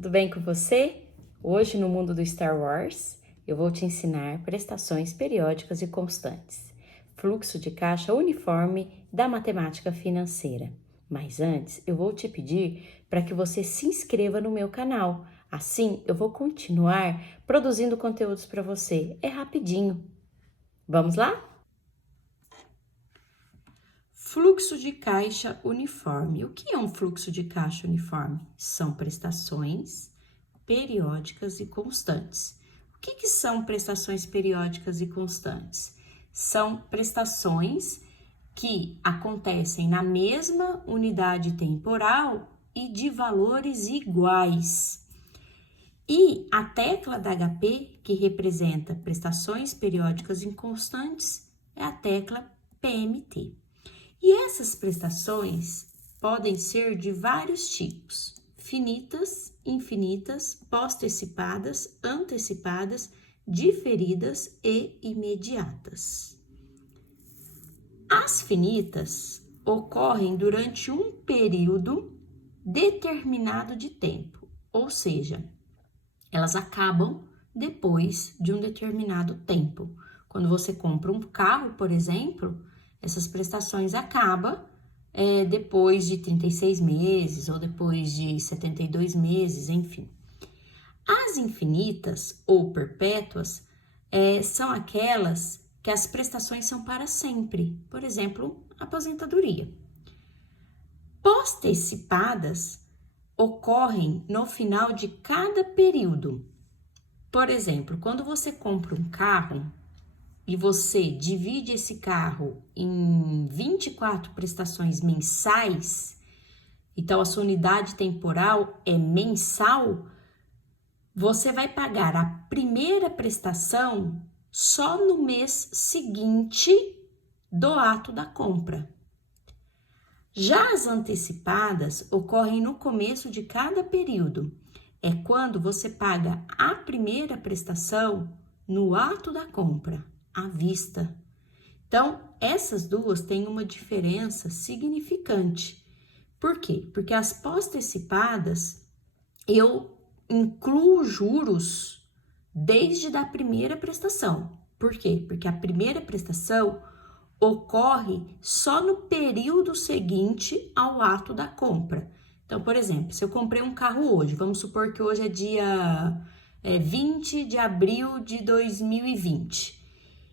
tudo bem com você? Hoje, no mundo do Star Wars, eu vou te ensinar prestações periódicas e constantes, fluxo de caixa uniforme da matemática financeira. Mas antes, eu vou te pedir para que você se inscreva no meu canal. Assim, eu vou continuar produzindo conteúdos para você. É rapidinho. Vamos lá? Fluxo de caixa uniforme. O que é um fluxo de caixa uniforme? São prestações periódicas e constantes. O que são prestações periódicas e constantes? São prestações que acontecem na mesma unidade temporal e de valores iguais. E a tecla da HP, que representa prestações periódicas e constantes, é a tecla PMT. E essas prestações podem ser de vários tipos: finitas, infinitas, pós-antecipadas, antecipadas, diferidas e imediatas. As finitas ocorrem durante um período determinado de tempo, ou seja, elas acabam depois de um determinado tempo. Quando você compra um carro, por exemplo, essas prestações acabam depois de 36 meses ou depois de 72 meses, enfim. As infinitas ou perpétuas são aquelas que as prestações são para sempre, por exemplo, aposentadoria. Pós-antecipadas ocorrem no final de cada período. Por exemplo, quando você compra um carro e você divide esse carro em 24 prestações mensais, então a sua unidade temporal é mensal, você vai pagar a primeira prestação só no mês seguinte do ato da compra. Já as antecipadas ocorrem no começo de cada período. É quando você paga a primeira prestação no ato da compra, à vista. Então, essas duas têm uma diferença significante. Por quê? Porque as pós-antecipadas, eu incluo juros desde a primeira prestação. Por quê? Porque a primeira prestação ocorre só no período seguinte ao ato da compra. Então, por exemplo, se eu comprei um carro hoje, vamos supor que hoje é dia 20 de abril de 2020.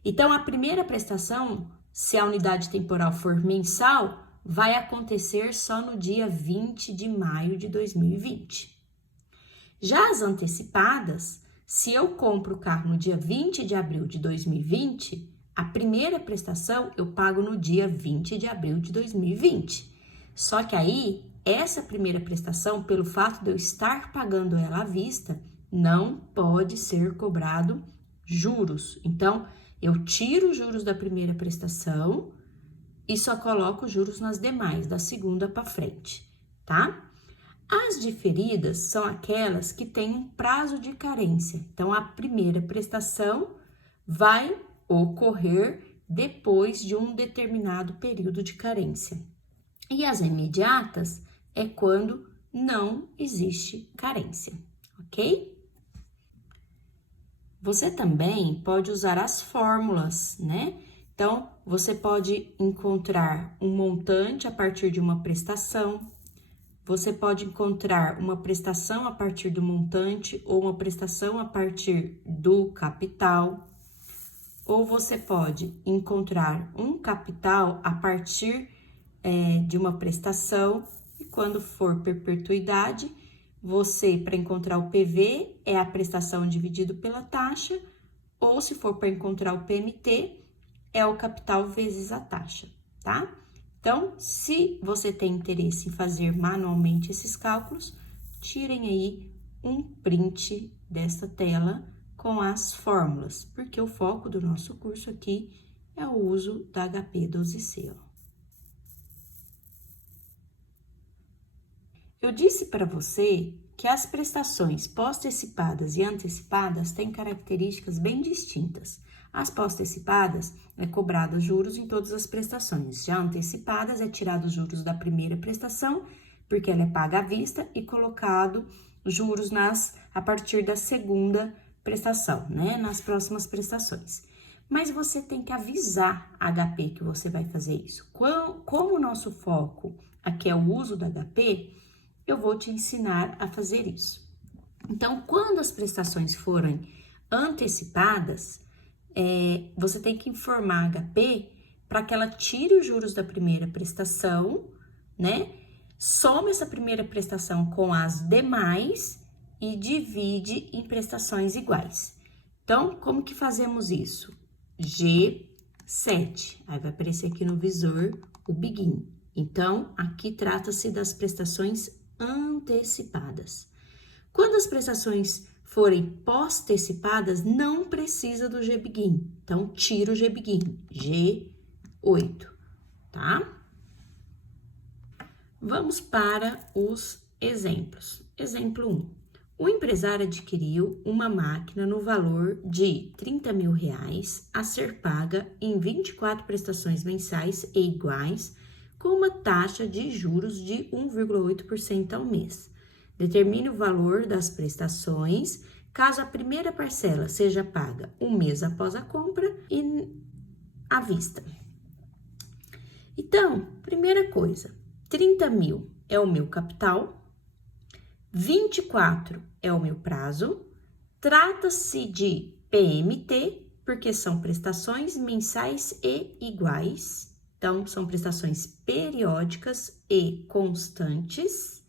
Então, a primeira prestação, se a unidade temporal for mensal, vai acontecer só no dia 20 de maio de 2020. Já as antecipadas, se eu compro o carro no dia 20 de abril de 2020, a primeira prestação eu pago no dia 20 de abril de 2020. Só que aí, essa primeira prestação, pelo fato de eu estar pagando ela à vista, não pode ser cobrado juros. Então, eu tiro os juros da primeira prestação e só coloco os juros nas demais, da segunda para frente, tá? As diferidas são aquelas que têm um prazo de carência. Então, a primeira prestação vai ocorrer depois de um determinado período de carência. E as imediatas é quando não existe carência, ok? Você também pode usar as fórmulas, né? Então, você pode encontrar um montante a partir de uma prestação, você pode encontrar uma prestação a partir do montante ou uma prestação a partir do capital, ou você pode encontrar um capital a partir de uma prestação, e quando for perpetuidade, você, para encontrar o PV, é a prestação dividido pela taxa, ou se for para encontrar o PMT, é o capital vezes a taxa, tá? Então, se você tem interesse em fazer manualmente esses cálculos, tirem aí um print desta tela com as fórmulas, porque o foco do nosso curso aqui é o uso da HP12C. Eu disse para você que as prestações pós-antecipadas e antecipadas têm características bem distintas. As pós-antecipadas é cobrado juros em todas as prestações. Já antecipadas é tirado os juros da primeira prestação, porque ela é paga à vista, e colocado juros a partir da segunda prestação, né? Nas próximas prestações. Mas você tem que avisar a HP que você vai fazer isso. Como o nosso foco aqui é o uso da HP, eu vou te ensinar a fazer isso. Então, quando as prestações forem antecipadas, você tem que informar a HP para que ela tire os juros da primeira prestação, né? Soma essa primeira prestação com as demais e divide em prestações iguais. Então, como que fazemos isso? G7. Aí vai aparecer aqui no visor o begin. Então, aqui trata-se das prestações antecipadas. Quando as prestações forem pós-antecipadas, não precisa do GBegin. Então, tira o GBegin, G8, tá? Vamos para os exemplos. Exemplo 1. O empresário adquiriu uma máquina no valor de R$30 mil a ser paga em 24 prestações mensais e iguais, com uma taxa de juros de 1,8% ao mês. Determine o valor das prestações, caso a primeira parcela seja paga um mês após a compra e à vista. Então, primeira coisa, 30 mil é o meu capital, 24 é o meu prazo, trata-se de PMT, porque são prestações mensais e iguais, então são prestações periódicas e constantes,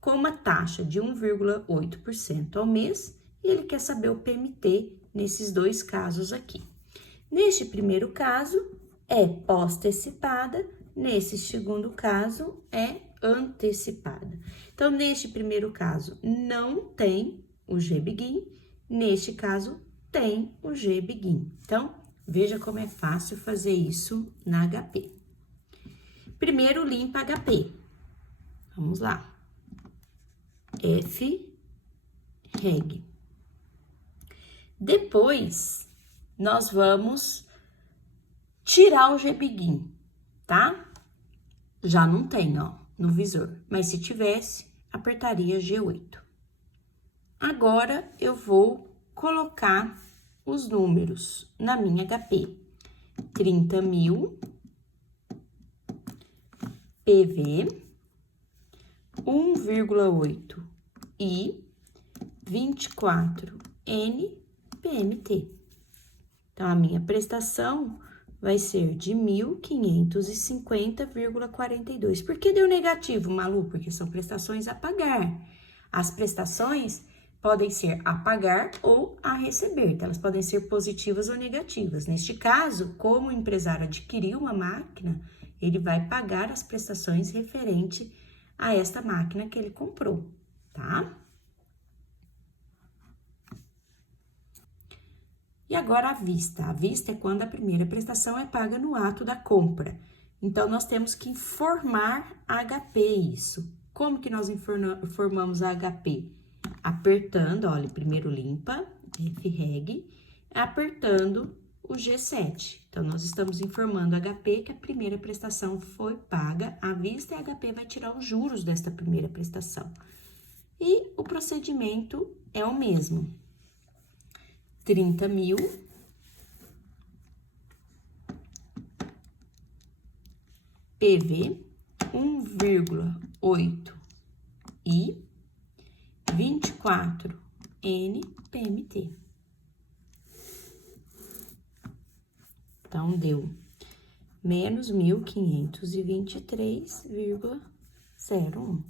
com uma taxa de 1,8% ao mês, e ele quer saber o PMT nesses dois casos aqui. Neste primeiro caso, é pós-antecipada, nesse segundo caso, é antecipada. Então, neste primeiro caso, não tem o GBegin, neste caso, tem o GBegin. Então, veja como é fácil fazer isso na HP. Primeiro, limpa HP. Vamos lá. F-Reg. Depois, nós vamos tirar o GBegin, tá? Já não tem, ó, no visor. Mas se tivesse, apertaria G8. Agora, eu vou colocar os números na minha HP. 30 mil, PV, 1,8 e 24 NPMT. Então, a minha prestação vai ser de 1.550,42. Por que deu negativo, Malu? Porque são prestações a pagar. As prestações podem ser a pagar ou a receber, então elas podem ser positivas ou negativas. Neste caso, como o empresário adquiriu uma máquina, ele vai pagar as prestações referente a esta máquina que ele comprou, tá? E agora a vista. A vista é quando a primeira prestação é paga no ato da compra. Então, nós temos que informar a HP isso. Como que nós informamos a HP? Apertando, olha, primeiro limpa, F-Reg, apertando o G7. Então, nós estamos informando a HP que a primeira prestação foi paga à vista e a HP vai tirar os juros desta primeira prestação. E o procedimento é o mesmo. 30 mil, PV, 1,8 e 24 NPMT. Então, deu menos 1.523,01.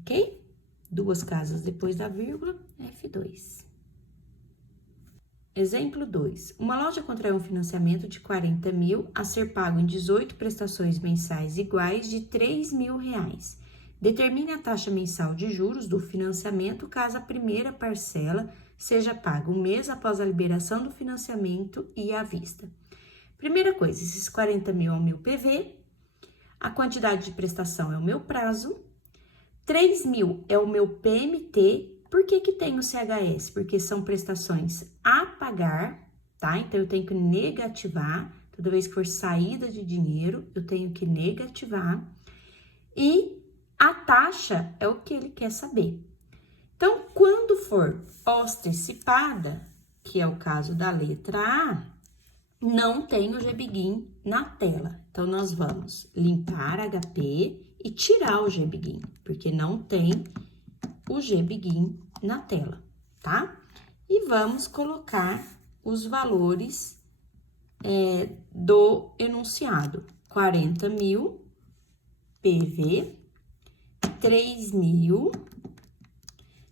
Ok? Duas casas depois da vírgula, F2. Exemplo 2. Uma loja contraiu um financiamento de 40 mil a ser pago em 18 prestações mensais iguais de R$3 mil. Determine a taxa mensal de juros do financiamento caso a primeira parcela seja paga um mês após a liberação do financiamento e à vista. Primeira coisa, esses 40 mil é o meu PV, a quantidade de prestação é o meu prazo, 3 mil é o meu PMT. Por que que tem o CHS? Porque são prestações a pagar, tá? Então, eu tenho que negativar. Toda vez que for saída de dinheiro, eu tenho que negativar. E A taxa é o que ele quer saber. Então, quando for postecipada, que é o caso da letra A, não tem o GBIGIN na tela. Então, nós vamos limpar HP e tirar o GBIGIN, porque não tem o GBIGIN na tela, tá? E vamos colocar os valores do enunciado. 40.000 PV, 3.000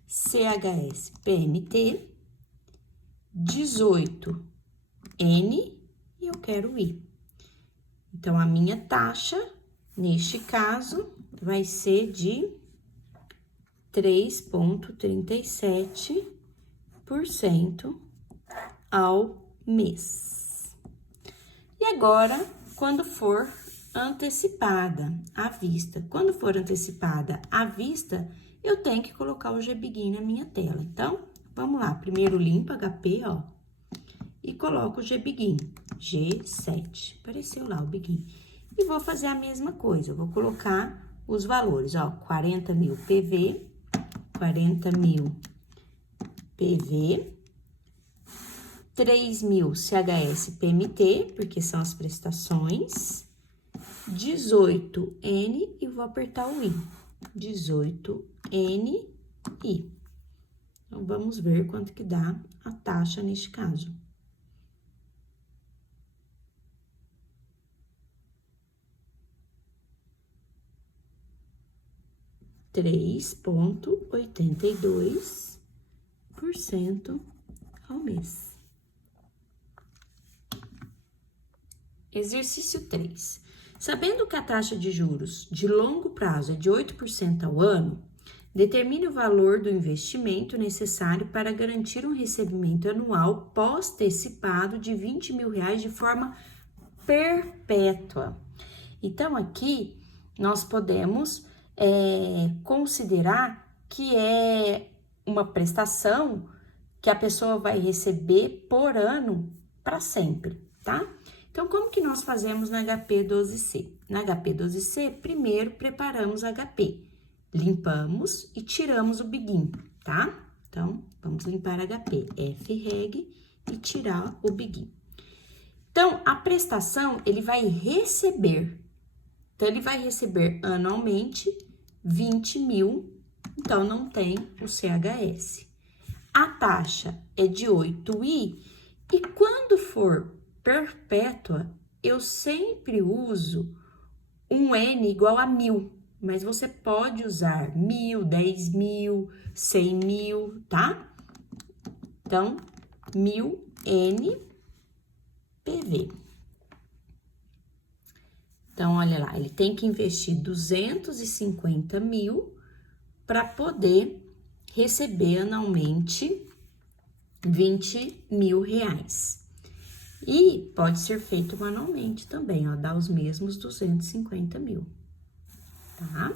CHS PMT, 18 N e eu quero I. Então, a minha taxa, neste caso, vai ser de 3,37% ao mês. E agora, quando for antecipada à vista. Quando for antecipada à vista, eu tenho que colocar o GBIGIN na minha tela. Então, vamos lá. Primeiro limpa HP, ó. E coloco o GBIGIN, G7. Apareceu lá o BIGIN. E vou fazer a mesma coisa. Eu vou colocar os valores, ó. 40.000 PV, 40.000 PV, 3.000 CHS PMT, porque são as prestações, 18 N e vou apertar o I. 18 N I. Então, vamos ver quanto que dá a taxa neste caso. (3,82% ao mês. Exercício 3. Sabendo que a taxa de juros de longo prazo é de 8% ao ano, determine o valor do investimento necessário para garantir um recebimento anual pós-antecipado de R$20.000 de forma perpétua. Então, aqui, nós podemos considerar que é uma prestação que a pessoa vai receber por ano para sempre, tá? Então, como que nós fazemos na HP 12C? Na HP 12C, primeiro preparamos HP, limpamos e tiramos o BIGIN, tá? Então, vamos limpar HP, FREG e tirar o BIGIN. Então, a prestação, ele vai receber. Então, ele vai receber anualmente 20.000, então não tem o CHS. A taxa é de 8I e quando for perpétua, eu sempre uso um N igual a 1.000, mas você pode usar 1.000, 10.000, 100.000, tá? Então, 1.000 N PV. Então, olha lá, ele tem que investir 250.000 para poder receber anualmente R$20.000. E pode ser feito manualmente também, ó, dá os mesmos 250.000, tá?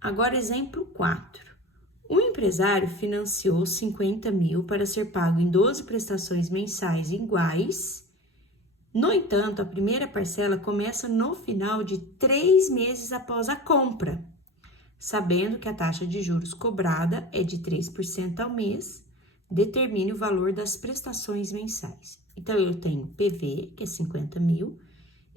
Agora, exemplo 4. O empresário financiou 50.000 para ser pago em 12 prestações mensais iguais. No entanto, a primeira parcela começa no final de 3 meses após a compra, sabendo que a taxa de juros cobrada é de 3% ao mês, determine o valor das prestações mensais. Então, eu tenho PV, que é 50.000,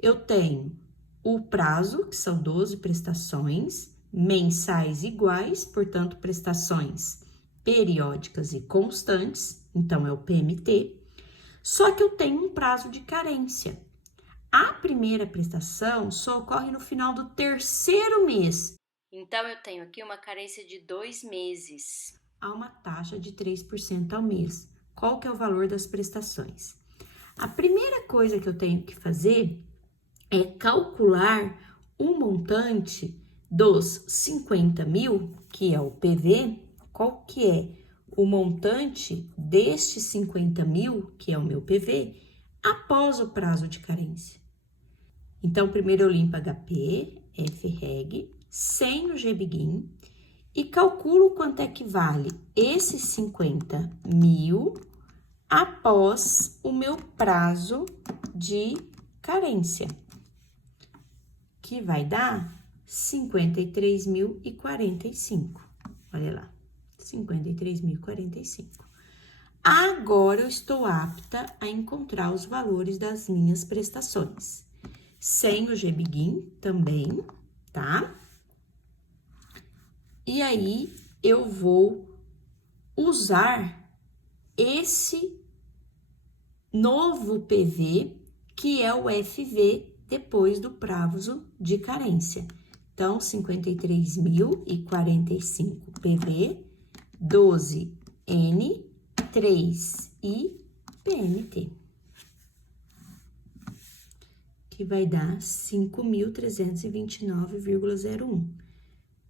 eu tenho o prazo, que são 12 prestações mensais iguais, portanto, prestações periódicas e constantes, então é o PMT. Só que eu tenho um prazo de carência. A primeira prestação só ocorre no final do 3º mês. Então, eu tenho aqui uma carência de 2 meses. Há uma taxa de 3% ao mês. Qual que é o valor das prestações? A primeira coisa que eu tenho que fazer é calcular o montante dos 50.000, que é o PV. Qual que é o montante destes 50.000, que é o meu PV, após o prazo de carência. Então, primeiro eu limpo HP, FREG, sem o GBIGIN, e calculo quanto é que vale esses 50.000 após o meu prazo de carência, que vai dar 53.045. Olha lá, 53.045. Agora eu estou apta a encontrar os valores das minhas prestações. Sem o GBIGIN também, tá? E aí, eu vou usar esse novo PV, que é o FV, depois do prazo de carência. Então, 53.045 PV, 12N, 3 e PNT, que vai dar 5.329,01.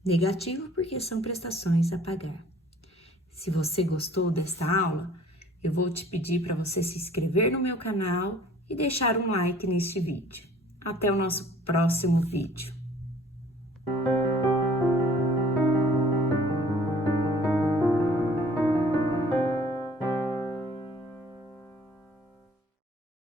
Negativo porque são prestações a pagar. Se você gostou desta aula, eu vou te pedir para você se inscrever no meu canal e deixar um like neste vídeo. Até o nosso próximo vídeo.